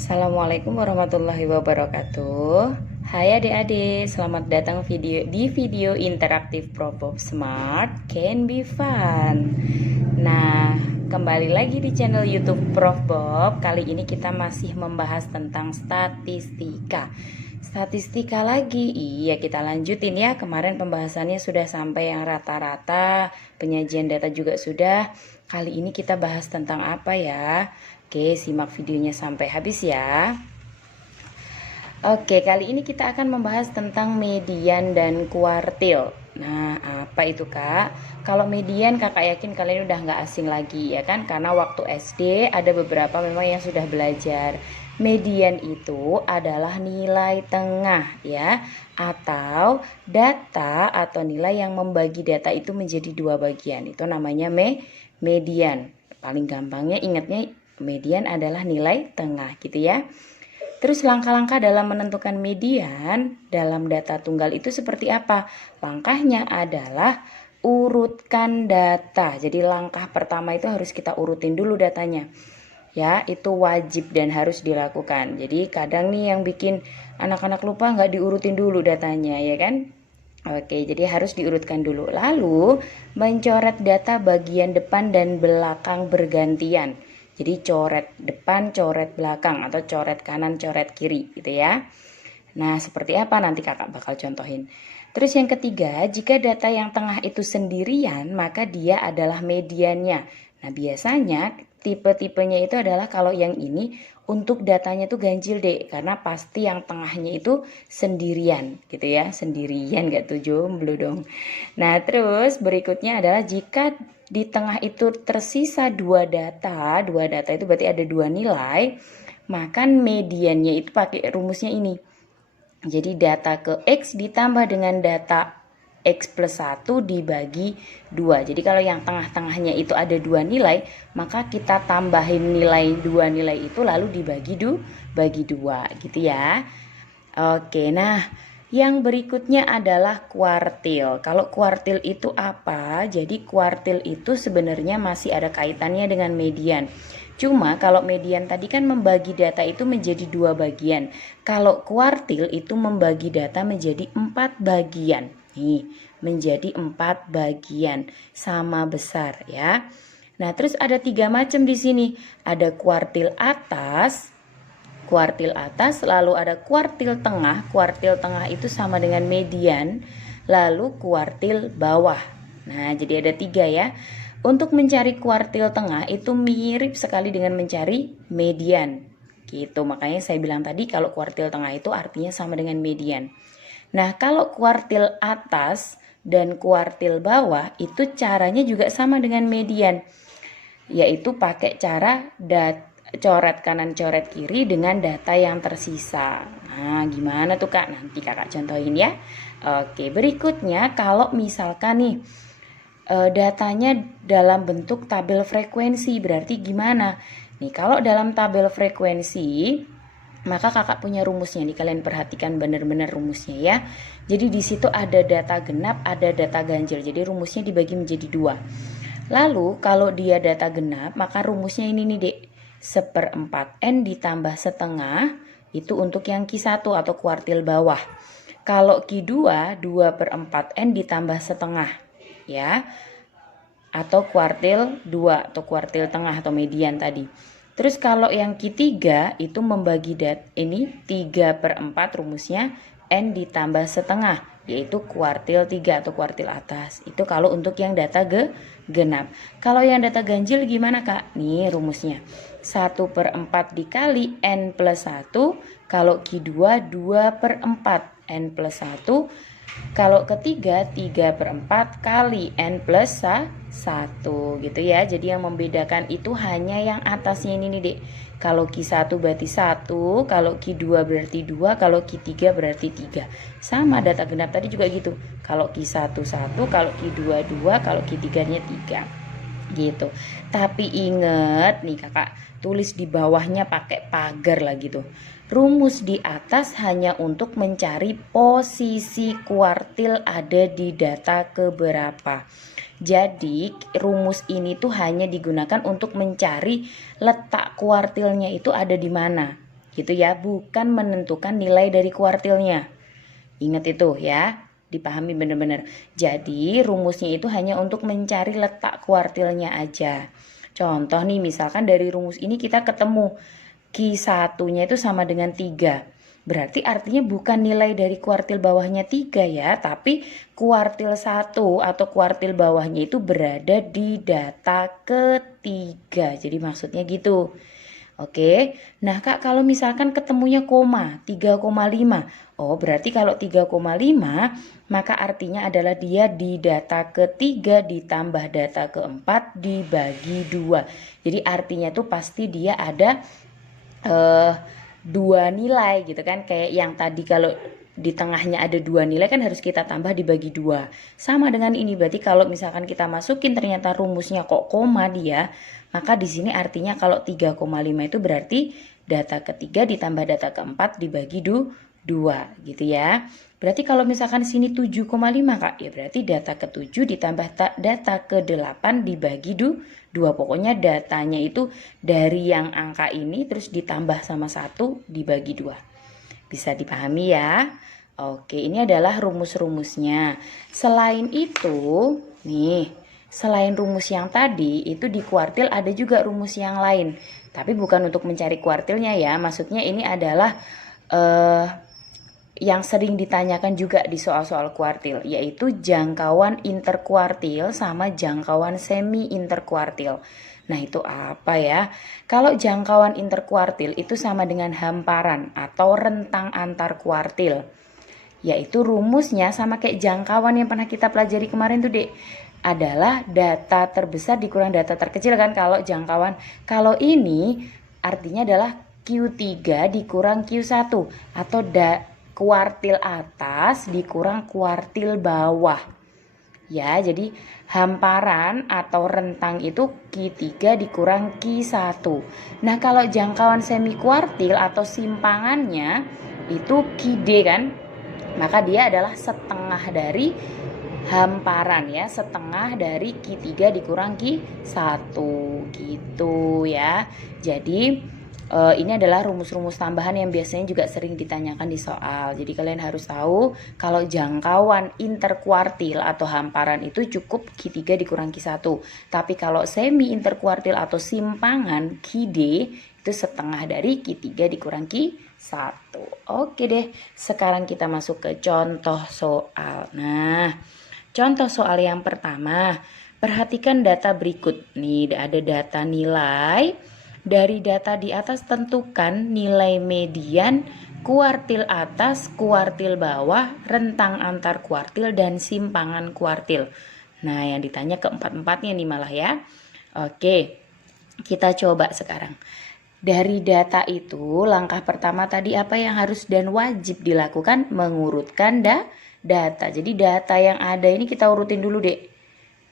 Assalamualaikum warahmatullahi wabarakatuh. Hai adik-adik, selamat datang di video interaktif Prof Bob Smart Can Be Fun. Nah, kembali lagi di channel YouTube Prof Bob. Kali ini kita masih membahas tentang statistika. Statistika lagi, iya kita lanjutin ya. Kemarin pembahasannya sudah sampai yang rata-rata, penyajian data juga sudah. Kali ini kita bahas tentang apa ya? Oke, simak videonya sampai habis ya. Oke, kali ini kita akan membahas tentang median dan kuartil. Nah, apa itu Kak? Kalau median Kakak yakin kalian udah nggak asing lagi ya kan? Karena waktu SD ada beberapa memang yang sudah belajar. Median itu adalah nilai tengah ya, atau data atau nilai yang membagi data itu menjadi dua bagian. Itu namanya median. Paling gampangnya ingatnya median adalah nilai tengah gitu ya. Terus langkah-langkah dalam menentukan median dalam data tunggal itu seperti apa? Langkahnya adalah urutkan data. Jadi langkah pertama itu harus kita urutin dulu datanya. Ya, itu wajib dan harus dilakukan. Jadi kadang nih yang bikin anak-anak lupa nggak diurutin dulu datanya ya kan? Oke, jadi harus diurutkan dulu. Lalu mencoret data bagian depan dan belakang bergantian. Jadi coret depan, coret belakang, atau coret kanan, coret kiri gitu ya. Nah, seperti apa nanti kakak bakal contohin. Terus yang ketiga, jika data yang tengah itu sendirian, maka dia adalah mediannya. Nah, biasanya tipe-tipenya itu adalah kalau yang ini untuk datanya tuh ganjil deh, karena pasti yang tengahnya itu sendirian gitu ya, sendirian gak tuh jomblo dong. Nah, terus berikutnya adalah jika di tengah itu tersisa dua data itu berarti ada dua nilai, maka mediannya itu pakai rumusnya ini. Jadi data ke X ditambah dengan data X plus 1 dibagi 2. Jadi kalau yang tengah-tengahnya itu ada dua nilai, maka kita tambahin nilai dua nilai itu lalu dibagi bagi 2 gitu ya. Oke, nah yang berikutnya adalah kuartil. Kalau kuartil itu apa? Jadi kuartil itu sebenarnya masih ada kaitannya dengan median. Cuma kalau median tadi kan membagi data itu menjadi dua bagian. Kalau kuartil itu membagi data menjadi 4 bagian. Nih, menjadi 4 bagian sama besar ya. Nah, terus ada 3 macam di sini. Ada kuartil atas, lalu ada kuartil tengah. Kuartil tengah itu sama dengan median, lalu kuartil bawah. Nah, jadi ada 3 ya. Untuk mencari kuartil tengah itu mirip sekali dengan mencari median. Gitu, makanya saya bilang tadi kalau kuartil tengah itu artinya sama dengan median. Nah, kalau kuartil atas dan kuartil bawah itu caranya juga sama dengan median, yaitu pakai cara coret kanan coret kiri dengan data yang tersisa. Nah, gimana tuh Kak? Nanti Kakak contohin ya. Oke, berikutnya kalau misalkan nih datanya dalam bentuk tabel frekuensi, berarti gimana? Nih, kalau dalam tabel frekuensi, maka kakak punya rumusnya nih, kalian perhatikan benar-benar rumusnya ya. Jadi di situ ada data genap, ada data ganjil. Jadi rumusnya dibagi menjadi 2. Lalu kalau dia data genap, maka rumusnya ini nih Dek. 1/4 N ditambah setengah itu untuk yang Q1 atau kuartil bawah. Kalau Q2 2/4 N ditambah setengah ya, atau kuartil 2 atau kuartil tengah atau median tadi. Terus kalau yang Q3 itu membagi ini 3/4 rumusnya N ditambah setengah, yaitu kuartil 3 atau kuartil atas. Itu kalau untuk yang data genap. Kalau yang data ganjil gimana Kak? Nih rumusnya. 1/4 dikali N plus 1. Kalau Q2 2/4 N plus 1. Kalau ketiga 3/4 kali N plus 1 gitu ya. Jadi yang membedakan itu hanya yang atasnya ini nih Dek. Kalau Q1 berarti 1, kalau Q2 berarti 2, kalau Q3 berarti 3. Sama data genap tadi juga gitu. Kalau Q1 1, kalau Q2 2, kalau Q3-nya 3. Gitu. Tapi inget nih Kakak, tulis di bawahnya pakai pagar lah gitu. Rumus di atas hanya untuk mencari posisi kuartil ada di data keberapa. Jadi rumus ini tuh hanya digunakan untuk mencari letak kuartilnya itu ada di mana. gitu ya, bukan menentukan nilai dari kuartilnya. Ingat itu ya, dipahami benar-benar. Jadi rumusnya itu hanya untuk mencari letak kuartilnya aja. Contoh nih, misalkan dari rumus ini kita ketemu Q1-nya itu sama dengan 3. Berarti artinya bukan nilai dari kuartil bawahnya 3 ya, tapi kuartil 1 atau kuartil bawahnya itu berada di data ketiga. Jadi maksudnya gitu. Oke, nah Kak, kalau misalkan ketemunya koma 3,5. Oh, berarti kalau 3,5 maka artinya adalah dia di data ketiga ditambah data keempat dibagi 2. Jadi artinya tuh pasti dia ada dua nilai gitu kan, kayak yang tadi kalau di tengahnya ada dua nilai kan harus kita tambah dibagi 2. Sama dengan ini, berarti kalau misalkan kita masukin ternyata rumusnya kok koma dia, maka di sini artinya kalau 3,5 itu berarti data ketiga ditambah data keempat dibagi 2 gitu ya. Berarti kalau misalkan sini 7,5 Kak, ya berarti data ke-7 ditambah data ke-8 dibagi 2. Pokoknya datanya itu dari yang angka ini terus ditambah sama 1 dibagi 2. Bisa dipahami ya? Oke, ini adalah rumus-rumusnya. Selain itu, nih, selain rumus yang tadi, itu di kuartil ada juga rumus yang lain. Tapi bukan untuk mencari kuartilnya ya, maksudnya ini adalah yang sering ditanyakan juga di soal-soal kuartil, yaitu jangkauan interkuartil sama jangkauan semi interkuartil. Nah, itu apa ya? Kalau jangkauan interkuartil itu sama dengan hamparan atau rentang antar kuartil. Yaitu rumusnya sama kayak jangkauan yang pernah kita pelajari kemarin tuh, Dek. Adalah data terbesar dikurang data terkecil kan kalau jangkauan. Kalau ini artinya adalah Q3 dikurang Q1 atau kuartil atas dikurang kuartil bawah. Ya, jadi hamparan atau rentang itu Q3 dikurang Q1. Nah, kalau jangkauan semi kuartil atau simpangannya itu QD kan, maka dia adalah setengah dari hamparan ya, setengah dari Q3 dikurang Q1 gitu ya. Jadi ini adalah rumus-rumus tambahan yang biasanya juga sering ditanyakan di soal. Jadi kalian harus tahu kalau jangkauan interkuartil atau hamparan itu cukup Q3 dikurang Q1. Tapi kalau semi interkuartil atau simpangan QD itu setengah dari Q3 dikurang Q1. Oke deh, sekarang kita masuk ke contoh soal. Nah, contoh soal yang pertama, perhatikan data berikut. Nih ada data nilai. Dari data di atas tentukan nilai median kuartil atas, kuartil bawah, rentang antar kuartil, dan simpangan kuartil. Nah, yang ditanya keempat-empatnya nih malah ya. Oke, kita coba sekarang. Dari data itu, langkah pertama tadi apa yang harus dan wajib dilakukan? Mengurutkan data. Jadi data yang ada ini kita urutin dulu, Dek.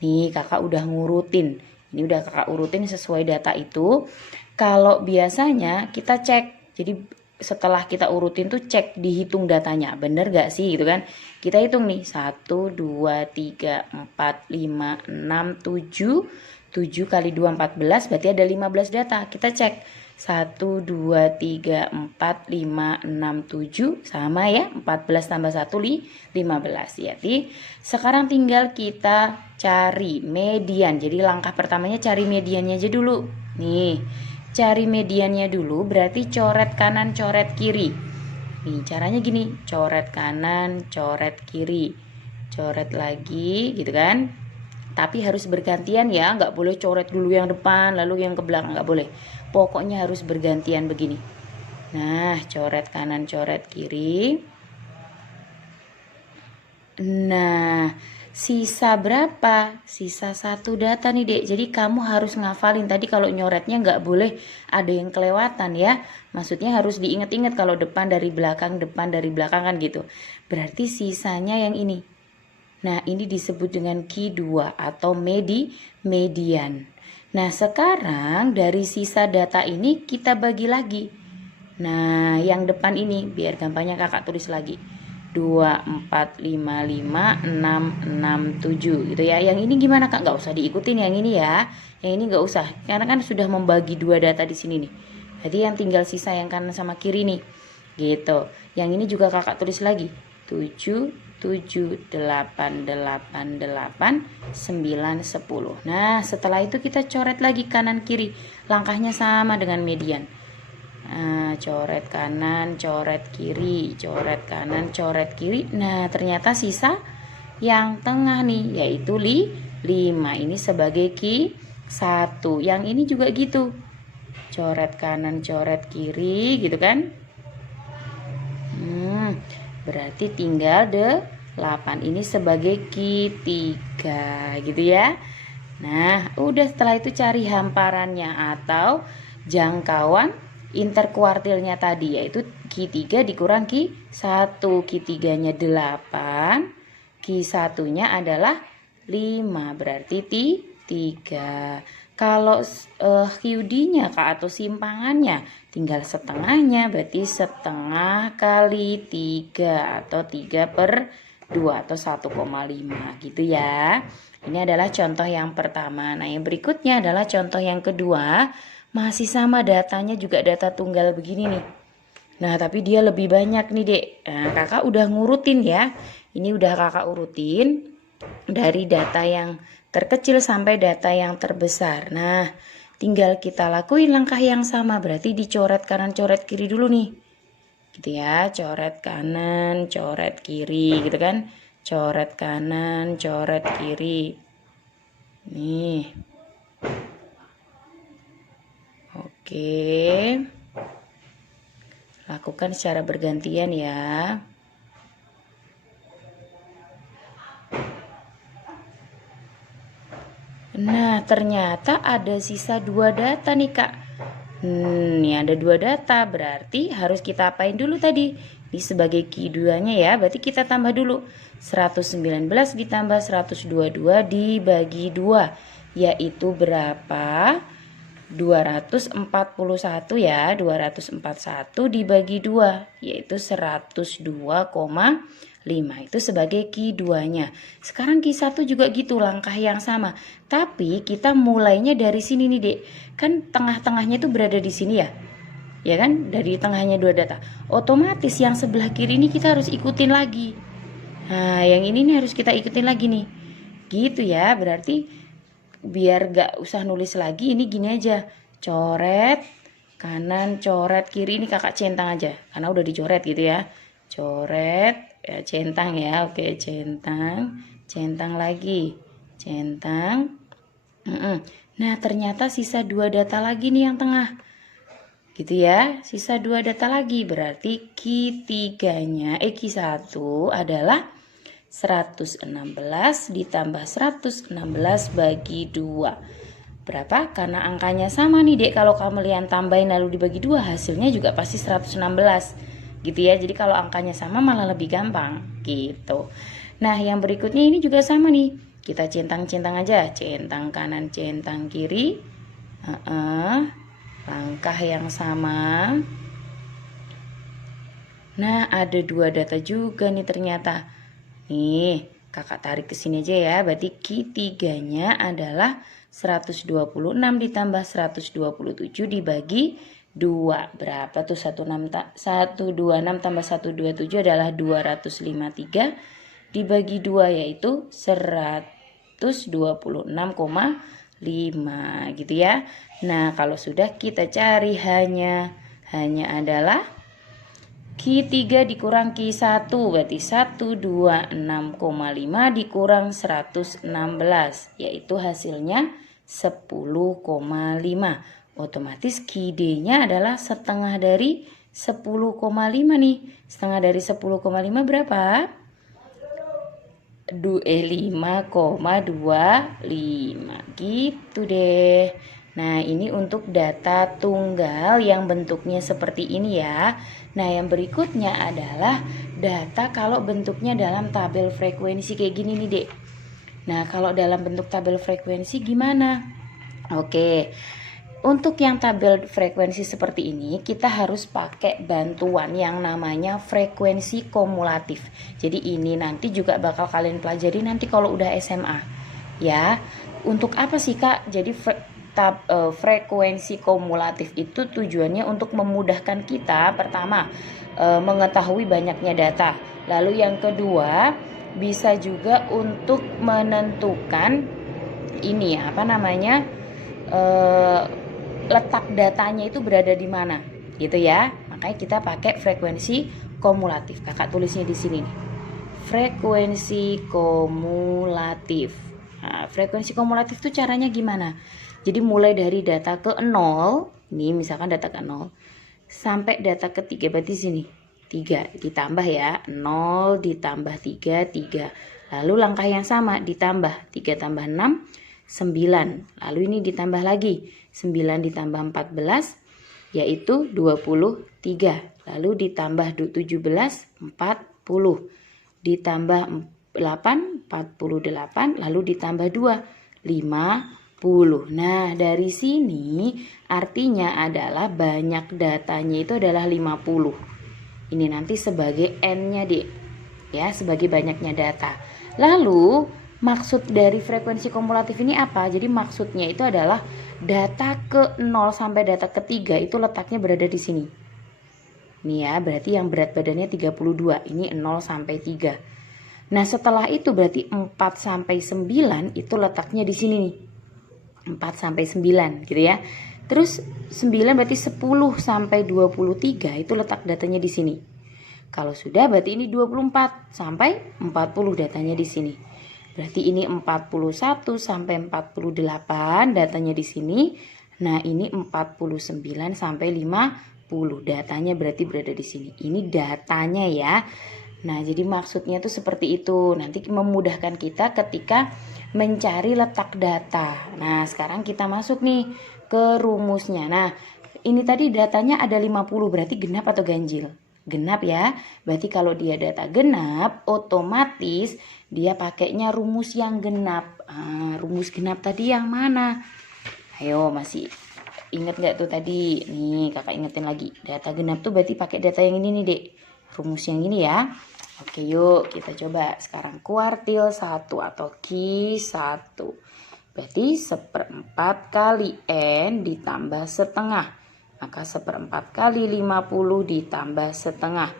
Nih, kakak udah ngurutin. Ini udah kakak urutin sesuai data itu. Kalau biasanya kita cek, jadi setelah kita urutin tuh cek, dihitung datanya, bener gak sih gitu kan. Kita hitung nih, 1, 2, 3, 4, 5, 6, 7. 7 kali 2, 14, berarti ada 15 data. Kita cek, 1, 2, 3, 4, 5, 6, 7, sama ya, 14 tambah 1, 15. Jadi sekarang tinggal kita cari median. Jadi langkah pertamanya cari mediannya aja dulu. Nih, cari mediannya dulu berarti coret kanan, coret kiri. Nih, caranya gini, coret kanan, coret kiri. Coret lagi gitu kan. Tapi harus bergantian ya, nggak boleh coret dulu yang depan lalu yang ke belakang, nggak boleh. Pokoknya harus bergantian begini. Nah, coret kanan, coret kiri. Nah, sisa berapa? Sisa 1 data nih, Dek. Jadi kamu harus ngafalin. Tadi kalau nyoretnya nggak boleh ada yang kelewatan ya. Maksudnya harus diingat-ingat kalau depan dari belakang kan gitu. Berarti sisanya yang ini. Nah, ini disebut dengan Q2 atau median. Nah, sekarang dari sisa data ini kita bagi lagi. Nah, yang depan ini biar gampangnya kakak tulis lagi. 2, 4, 5, 5, 6, 6, 7 gitu ya. Yang ini gimana Kak? Nggak usah diikutin yang ini ya. Yang ini nggak usah. Karena kan sudah membagi 2 data di sini nih. Jadi yang tinggal sisa yang kanan sama kiri nih. Gitu. Yang ini juga kakak tulis lagi. 7, 7, 8, 8, 8, 9, 10. Nah, setelah itu kita coret lagi kanan kiri. Langkahnya sama dengan median. Nah, coret kanan, coret kiri, coret kanan, coret kiri. Nah, ternyata sisa yang tengah nih, yaitu 5. Ini sebagai ki 1. Yang ini juga gitu. Coret kanan, coret kiri, gitu kan? Berarti tinggal 8. Ini sebagai ki 3, gitu ya. Nah, udah setelah itu cari hamparannya atau jangkauan interkuartilnya tadi, yaitu Ki 3 dikurang Ki 1. Ki 3 nya 8, Ki 1 nya adalah 5, berarti 3. Kalau QD nya Kak, atau simpangannya, tinggal setengahnya, berarti setengah kali 3 atau 3/2 atau 1,5 gitu ya. Ini adalah contoh yang pertama. Nah, yang berikutnya adalah contoh yang kedua. Masih sama, datanya juga data tunggal begini nih. Nah, tapi dia lebih banyak nih, Dek. Nah, kakak udah ngurutin ya. Ini udah kakak urutin dari data yang terkecil sampai data yang terbesar. Nah, tinggal kita lakuin langkah yang sama. Berarti dicoret kanan, coret kiri dulu nih. Gitu ya, coret kanan, coret kiri, gitu kan. Coret kanan, coret kiri. Nih. Oke, lakukan secara bergantian ya. Nah, ternyata ada sisa 2 data nih Kak. Nih ada 2 data, berarti harus kita apain dulu tadi? Ini sebagai Ki 2-nya ya, berarti kita tambah dulu. 119 ditambah 122 dibagi 2, yaitu berapa? 241 ya, 241 dibagi 2 yaitu 102,5. Itu sebagai Ki 2-nya. Sekarang Ki 1 juga gitu, langkah yang sama. Tapi kita mulainya dari sini nih, Dek. Kan tengah-tengahnya itu berada di sini ya. Ya kan? Dari tengahnya 2 data. Otomatis yang sebelah kiri ini kita harus ikutin lagi. Nah, yang ini nih harus kita ikutin lagi nih. Gitu ya, berarti biar gak usah nulis lagi, ini gini aja, coret kanan, coret kiri. Ini kakak centang aja karena udah dicoret gitu ya, coret ya, centang ya. Oke, centang, centang lagi, centang. Nah, ternyata sisa 2 data lagi nih yang tengah, gitu ya, sisa 2 data lagi. Berarti Ki 3-nya Ki 1 adalah 116 ditambah 116 bagi 2. Berapa? Karena angkanya sama nih, Dek. Kalau kalian tambahin lalu dibagi 2, hasilnya juga pasti 116. Gitu ya. Jadi kalau angkanya sama malah lebih gampang gitu. Nah, yang berikutnya ini juga sama nih. Kita centang-centang aja. Centang kanan, centang kiri. Langkah yang sama. Nah, ada 2 data juga nih ternyata. Nih, kakak tarik ke sini aja ya. Berarti Ki 3-nya adalah 126 ditambah 127 dibagi 2. Berapa tuh? 126 tambah 127 adalah 253 dibagi 2, yaitu 126,5 gitu ya. Nah, kalau sudah kita cari hanya adalah Ki 3 dikurang Ki 1, berarti 126,5 dikurang 116, yaitu hasilnya 10,5. Otomatis Ki D-nya adalah setengah dari 10,5 nih. Setengah dari 10,5 berapa? 5,25 gitu deh. Nah, ini untuk data tunggal yang bentuknya seperti ini ya. Nah, yang berikutnya adalah data kalau bentuknya dalam tabel frekuensi kayak gini nih, Dek. Nah, kalau dalam bentuk tabel frekuensi gimana? Oke. Untuk yang tabel frekuensi seperti ini, kita harus pakai bantuan yang namanya frekuensi kumulatif. Jadi ini nanti juga bakal kalian pelajari nanti kalau udah SMA. Ya, untuk apa sih Kak? Jadi kitab frekuensi kumulatif itu tujuannya untuk memudahkan kita, pertama mengetahui banyaknya data. Lalu yang kedua, bisa juga untuk menentukan ini letak datanya itu berada di mana, gitu ya. Makanya kita pakai frekuensi kumulatif. Kakak tulisnya di sini nih. Frekuensi kumulatif. Nah, frekuensi kumulatif itu caranya gimana? Jadi mulai dari data ke 0, ini misalkan data ke 0 sampai data ke 3, berarti sini 3 ditambah ya, 0 ditambah 3, 3. Lalu langkah yang sama ditambah 3 tambah 6, 9. Lalu ini ditambah lagi 9 ditambah 14 yaitu 23. Lalu ditambah 17, 40. Ditambah 8, 48. Lalu ditambah 2, 50. Nah, dari sini artinya adalah banyak datanya itu adalah 50. Ini nanti sebagai N-nya, Dek. Ya, sebagai banyaknya data. Lalu, maksud dari frekuensi kumulatif ini apa? Jadi maksudnya itu adalah data ke 0 sampai data ke 3 itu letaknya berada di sini. Nih ya, berarti yang berat badannya 32. Ini 0 sampai 3. Nah, setelah itu berarti 4 sampai 9 itu letaknya di sini nih. 4 sampai 9 gitu ya. Terus 9 berarti 10 sampai 23 itu letak datanya di sini. Kalau sudah berarti ini 24 sampai 40 datanya di sini. Berarti ini 41 sampai 48 datanya di sini. Nah, ini 49 sampai 50 datanya berarti berada di sini. Ini datanya ya. Nah, jadi maksudnya tuh seperti itu. Nanti memudahkan kita ketika mencari letak data. Nah, sekarang kita masuk nih ke rumusnya. Nah, ini tadi datanya ada 50, berarti genap atau ganjil? Genap ya. Berarti kalau dia data genap, otomatis dia pakainya rumus yang genap. Rumus genap tadi yang mana? Ayo, masih inget gak tuh tadi? Nih, kakak ingetin lagi. Data genap tuh berarti pakai data yang ini nih, Dek. Rumus yang ini ya. Oke, yuk kita coba sekarang kuartil 1 atau Q1. Berarti 1/4 kali N ditambah setengah. Maka 1/4 kali 50 ditambah setengah.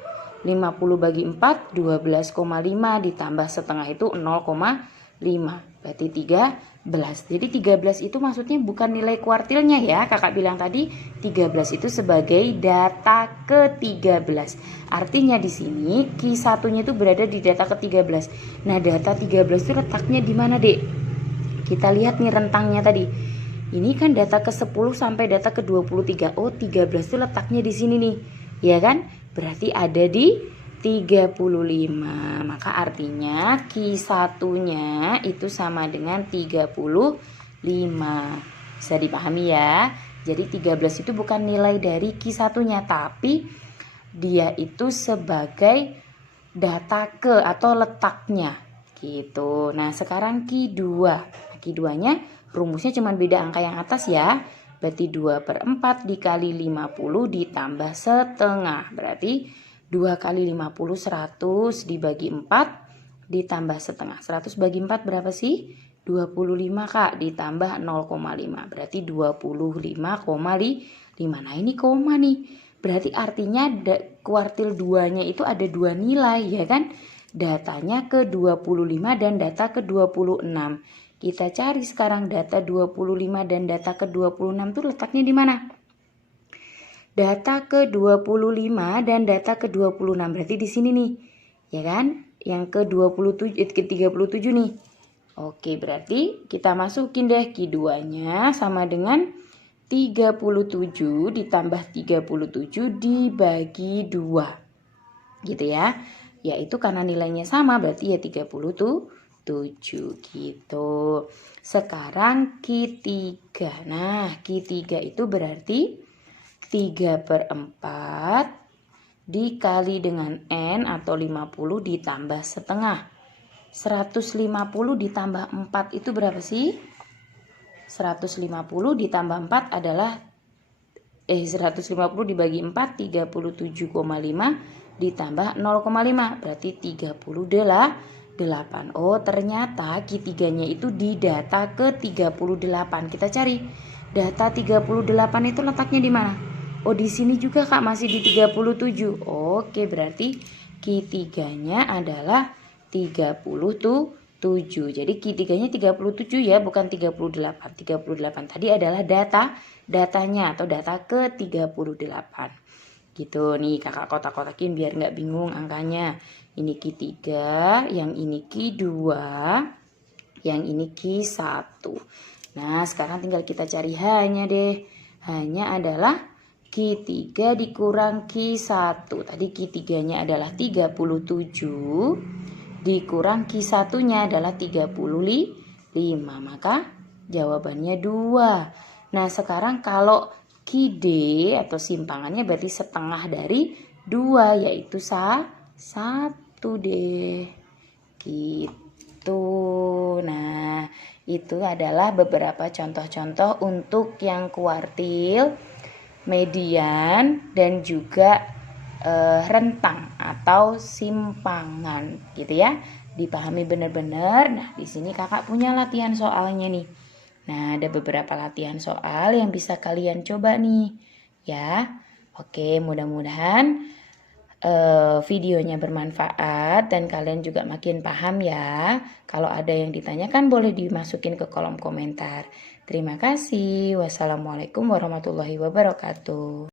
50 bagi 4, 12,5 ditambah setengah itu 0,5. Berarti 13. Jadi 13 itu maksudnya bukan nilai kuartilnya ya. Kakak bilang tadi 13 itu sebagai data ke-13. Artinya di sini Q1-nya itu berada di data ke-13. Nah, data 13 itu letaknya di mana, Dek? Kita lihat nih rentangnya tadi. Ini kan data ke-10 sampai data ke-23. Oh, 13 itu letaknya di sini nih. Ya kan? Berarti ada di 35. Maka artinya Q1-nya itu sama dengan 35. Bisa dipahami ya? Jadi 13 itu bukan nilai dari Q1-nya, tapi dia itu sebagai data ke atau letaknya gitu. Nah, sekarang Q2. Q2-nya rumusnya cuma beda angka yang atas ya. Berarti 2/4 dikali 50 ditambah setengah. Berarti 2 kali 50 100 dibagi 4 ditambah setengah. 100 bagi 4 berapa sih? 25 Kak, ditambah 0,5. Berarti 25,5. Nah, ini koma nih. Berarti artinya kuartil 2-nya itu ada 2 nilai ya kan? Datanya ke 25 dan data ke 26. Kita cari sekarang data 25 dan data ke 26 itu letaknya di mana? Data ke 25 dan data ke 26 berarti di sini nih. Ya kan? Yang ke 27 ke 37 nih. Oke, berarti kita masukin deh Q2-nya sama dengan 37 ditambah 37 dibagi 2. Gitu ya. Yaitu karena nilainya sama berarti ya 37 gitu. Sekarang Q3. Nah, Q3 itu berarti 3/4 dikali dengan N atau 50 ditambah setengah. 150 ditambah 4 itu berapa sih? 150 ditambah 4 adalah 150 dibagi 4 37,5 ditambah 0,5 berarti 38. Oh, ternyata Q3-nya itu di data ke 38. Kita cari Data 38 itu letaknya di mana? Oh, di sini juga Kak, masih di 37. Oke, berarti Q3-nya adalah 37. Jadi Q3-nya 37 ya, bukan 38. 38 tadi adalah datanya atau data ke-38. Gitu nih, Kakak kotak-kotakin biar nggak bingung angkanya. Ini Q3, yang ini Q2, yang ini Q1. Nah, sekarang tinggal kita cari hanya deh. Hanya adalah Q3 dikurang Q1. Tadi Q3-nya adalah 37, dikurang Q1-nya adalah 35. Maka jawabannya 2. Nah, sekarang kalau QD atau simpangannya berarti setengah dari 2, yaitu 1 deh. Gitu. Nah, itu adalah beberapa contoh-contoh untuk yang kuartil, median, dan juga rentang atau simpangan gitu ya. Dipahami benar-benar. Nah, di sini Kakak punya latihan soalnya nih. Nah, ada beberapa latihan soal yang bisa kalian coba nih ya. Oke, mudah-mudahan videonya bermanfaat dan kalian juga makin paham ya. Kalau ada yang ditanyakan boleh dimasukin ke kolom komentar. Terima kasih. Wassalamualaikum warahmatullahi wabarakatuh.